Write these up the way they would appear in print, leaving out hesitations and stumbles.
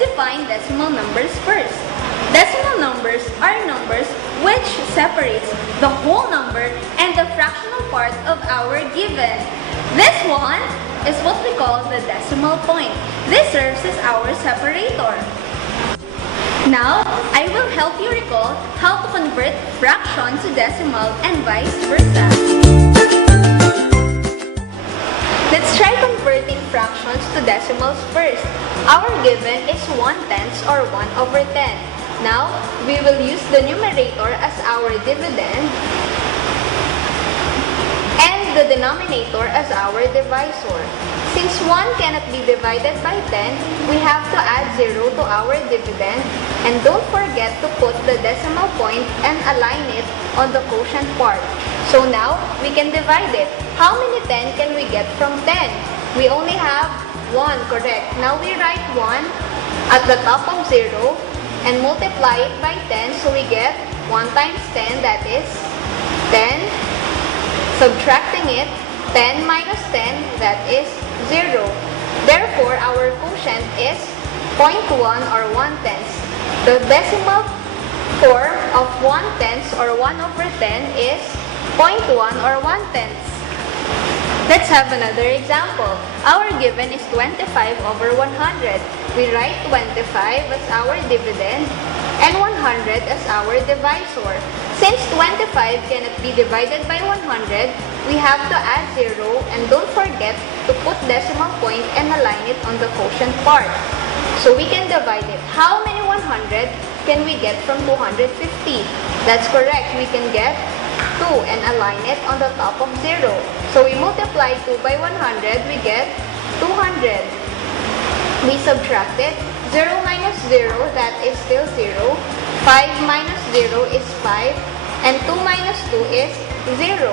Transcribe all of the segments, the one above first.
define decimal numbers first. Decimal numbers are numbers which separates the whole number and the fractional part of our given. This one is what we call the decimal point. This serves as our separator. Now, I will help you recall how to convert fraction to decimal and vice versa. Let's try converting fractions to decimals first. Our given is 1/10 or 1/10. Now, we will use the numerator as our dividend and the denominator as our divisor. Since 1 cannot be divided by 10, we have to add 0 to our dividend, and don't forget to put the decimal point and align it on the quotient part. So now, we can divide it. How many 10 can we get from 10? We only have 1, correct? Now we write 1 at the top of 0 and multiply it by 10, so we get 1 times 10, that is 10. Subtracting it, 10 minus 10, that is 0. Therefore, our quotient is 0.1 or 1/10. The decimal form of 1/10 or 1/10 is 0.1 or 1/10. Let's have another example. Our given is 25/100. We write 25 as our dividend and 100 as our divisor. Since 25 cannot be divided by 100, we have to add 0 and don't forget to put decimal point and align it on the quotient part. So we can divide it. How many 100 can we get from 250? That's correct. We can get 2 and align it on the top of 0. So we multiply 2 by 100, we get 200. We subtract it. 0 minus 0, that is still 0. 5 minus 0 is 5. And 2 minus 2 is 0.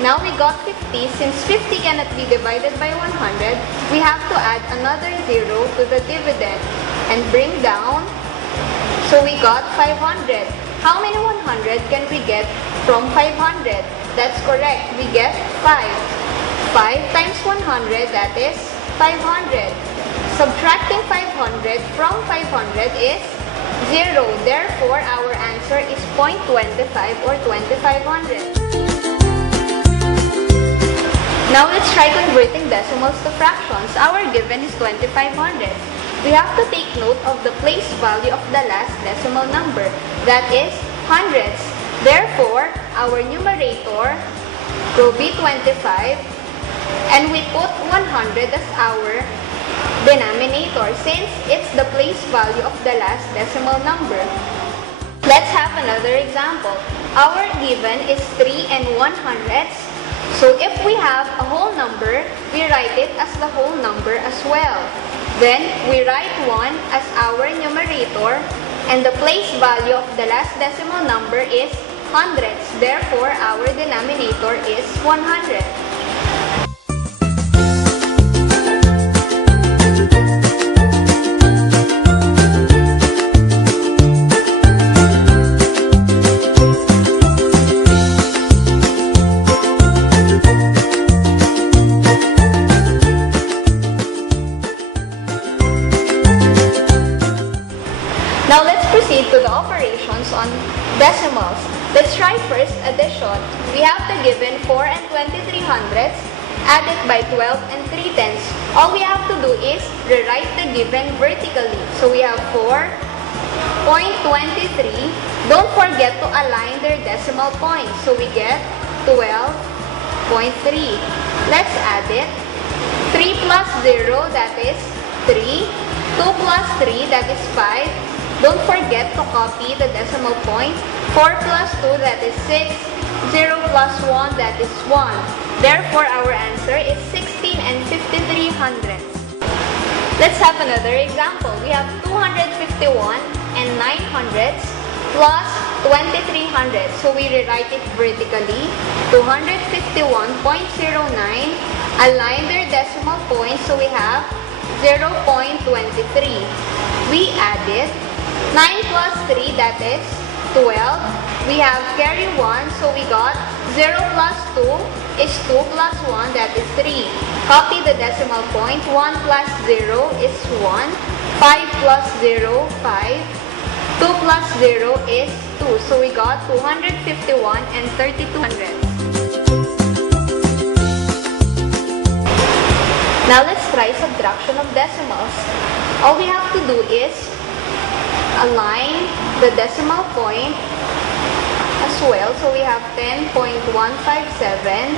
Now we got 50. Since 50 cannot be divided by 100, we have to add another 0 to the dividend and bring down. So we got 500. How many 100 can we get from 500? That's correct. We get 5. 5 times 100, that is 500. Subtracting 500 from 500 is 0. Therefore, our answer is 0.25 or 2500. Now, let's try converting decimals to fractions. Our given is 2500. We have to take note of the place value of the last decimal number, that is hundreds. Therefore, our numerator will be 25 and we put 100 as our denominator since it's the place value of the last decimal number. Let's have another example. Our given is 3 and 100. So if we have a whole number, we write it as the whole number as well. Then we write 1 as our numerator and the place value of the last decimal number is hundreds. Therefore, our denominator is 100. Now let's proceed to the operations on decimals. Let's try first addition. We have the given 4 and 2300ths added by 12 and 3/10. All we have to do is rewrite the given vertically. So we have 4.23. Don't forget to align their decimal points. So we get 12.3. Let's add it. 3 plus 0, that is 3. 2 plus 3, that is 5. Don't forget to copy the decimal point. 4 plus 2, that is 6. 0 plus 1, that is 1. Therefore, our answer is 16 and 53 hundredths. Let's have another example. We have 251 and 900ths plus 2300. So we rewrite it vertically. 251.09. Align their decimal points. So we have 0.23. We added 9 plus 3, that is 12. We have carry 1, so we got 0 plus 2 is 2 plus 1, that is 3. Copy the decimal point. 1 plus 0 is 1. 5 plus 0, 5. 2 plus 0 is 2. So we got 251 and 3200. Now let's try subtraction of decimals. All we have to do is align the decimal point as well. So we have 10.157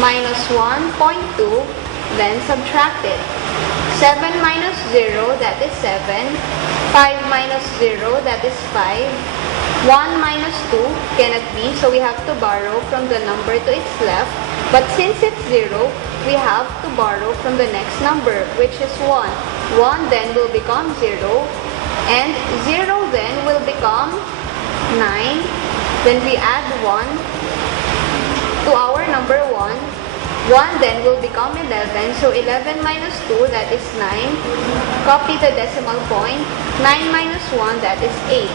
minus 1.2, then subtract it. 7 minus 0, that is 7. 5 minus 0, that is 5. 1 minus 2 cannot be, so we have to borrow from the number to its left. But since it's 0, we have to borrow from the next number, which is 1. 1 then will become 0, and 0 then will become 9. Then we add 1 to our number 1. 1 then will become 11, so 11 minus 2, that is 9. Copy the decimal point. 9 minus 1, that is 8.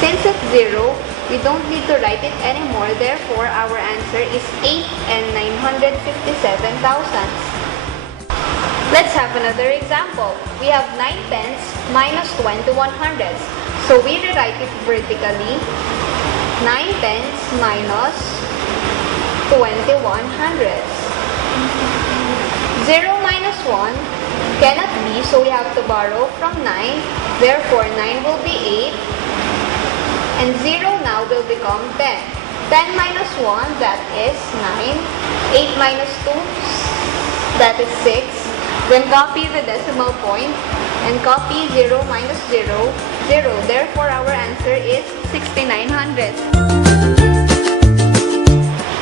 Since it's 0, we don't need to write it anymore. Therefore, our answer is 8 and 957 thousandths. Let's have another example. We have 9 tenths minus 21 hundredths. So we rewrite it vertically. 9 tenths minus 21 hundredths. 0 minus 1 cannot be, so we have to borrow from 9. Therefore, 9 will be 8. And 0 now will become 10. 10 minus 1, that is 9. 8 minus 2, that is 6. Then copy the decimal point and copy 0 minus 0, 0. Therefore, our answer is 6900.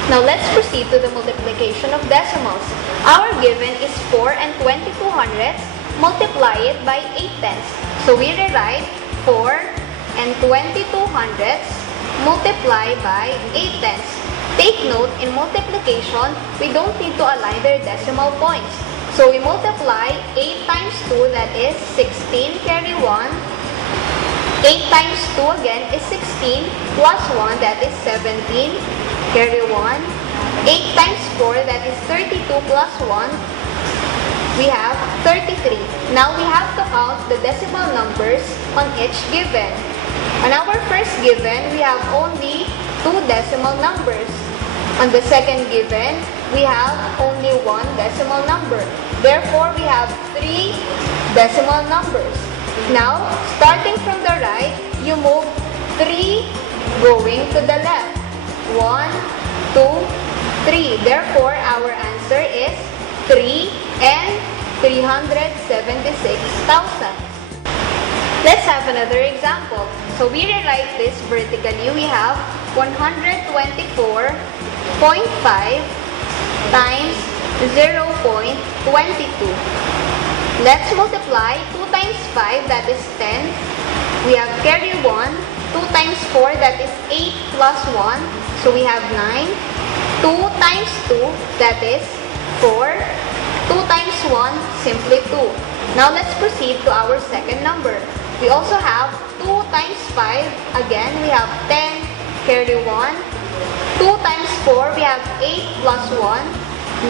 Now, let's proceed to the multiplication of decimals. Our given is 4 and 22 hundredths. Multiply it by 8 tenths. So, we rewrite 4 and 22 hundredths multiply by 8 tenths. Take note, in multiplication, we don't need to align their decimal points. So we multiply 8 times 2, that is 16, carry 1. 8 times 2 again is 16, plus 1, that is 17, carry 1. 8 times 4, that is 32, plus 1, we have 33. Now we have to count the decimal numbers on each given. On our first given, we have only 2 decimal numbers. On the second given, we have only 1 decimal number. Therefore, we have 3 decimal numbers. Now, starting from the right, you move 3 going to the left. 1, 2, 3. Therefore, our answer is 3 and 376 thousandths. Let's have another example. So we rewrite this vertically. We have 124.5 times 0.22. Let's multiply 2 times 5, that is 10. We have carry 1. 2 times 4, that is 8 plus 1. So we have 9. 2 times 2, that is 4. 2 times 1, simply 2. Now let's proceed to our second number. We also have 2 times 5. Again, we have 10, carry 1. 2 times 4, we have 8 plus 1,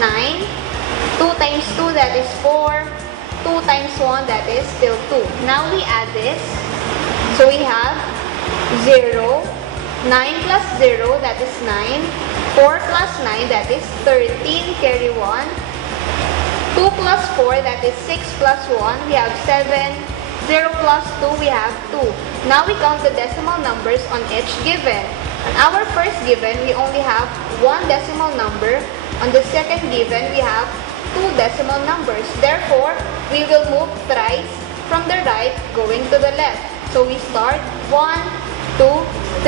9. 2 times 2, that is 4. 2 times 1, that is still 2. Now we add this. So we have 0. 9 plus 0, that is 9. 4 plus 9, that is 13, carry 1. 2 plus 4, that is 6 plus 1, we have 7. 0 plus 2, we have 2. Now we count the decimal numbers on each given. On our first given, we only have 1 decimal number. On the second given, we have 2 decimal numbers. Therefore, we will move thrice from the right going to the left. So we start 1, 2,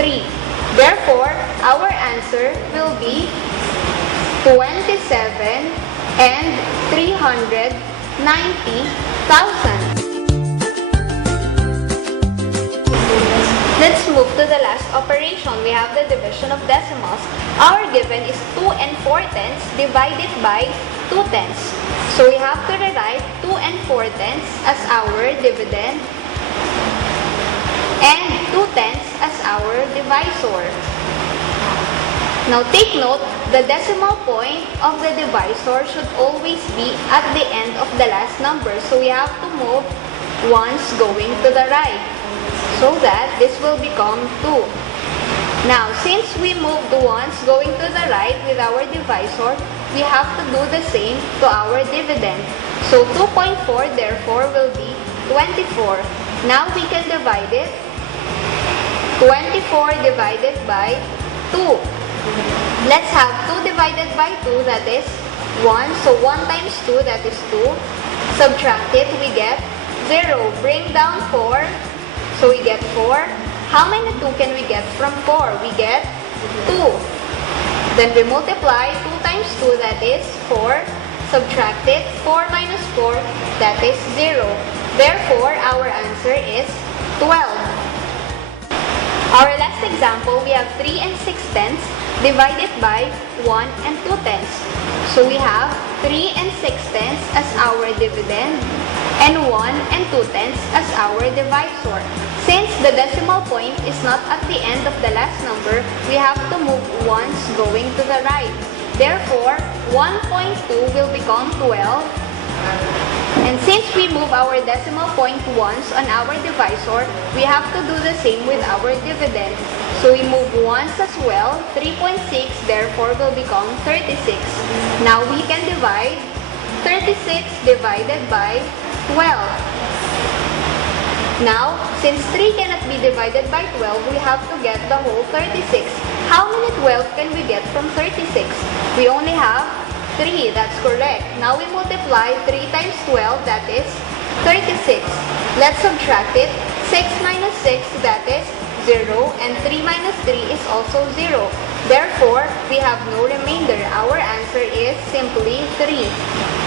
3. Therefore, our answer will be 27 and 390,000. Let's move to the last operation. We have the division of decimals. Our given is 2 and 4 tenths divided by 2 tenths. So we have to rewrite 2 and 4 tenths as our dividend and 2 tenths as our divisor. Now take note, the decimal point of the divisor should always be at the end of the last number. So we have to move ones going to the right. So that this will become 2. Now, since we moved the ones going to the right with our divisor, we have to do the same to our dividend. So 2.4 therefore will be 24. Now we can divide it. 24 divided by 2. Let's have 2 divided by 2, that is 1. So 1 times 2, that is 2. Subtract it, we get 0. Bring down 4. So we get 4. How many 2 can we get from 4? We get 2. Then we multiply 2 times 2, that is 4. Subtract it, 4 minus 4, that is 0. Therefore, our answer is 12. Our last example, we have 3 and 6 tenths divided by 1 and 2 tenths. So we have 3 and 6 tenths as our dividend and 1 and 2 tenths as our divisor. Since the decimal point is not at the end of the last number, we have to move ones going to the right. Therefore, 1.2 will become 12. And since we move our decimal point once on our divisor, we have to do the same with our dividend. So we move once as well. 3.6 therefore will become 36. Now we can divide 36 divided by 12. Now, since 3 cannot be divided by 12, we have to get the whole 36. How many 12 can we get from 36? We only have 3, that's correct. Now we multiply 3 times 12, that is 36. Let's subtract it. 6 minus 6, that is 0. And 3 minus 3 is also 0. Therefore, we have no remainder. Our answer is simply 3.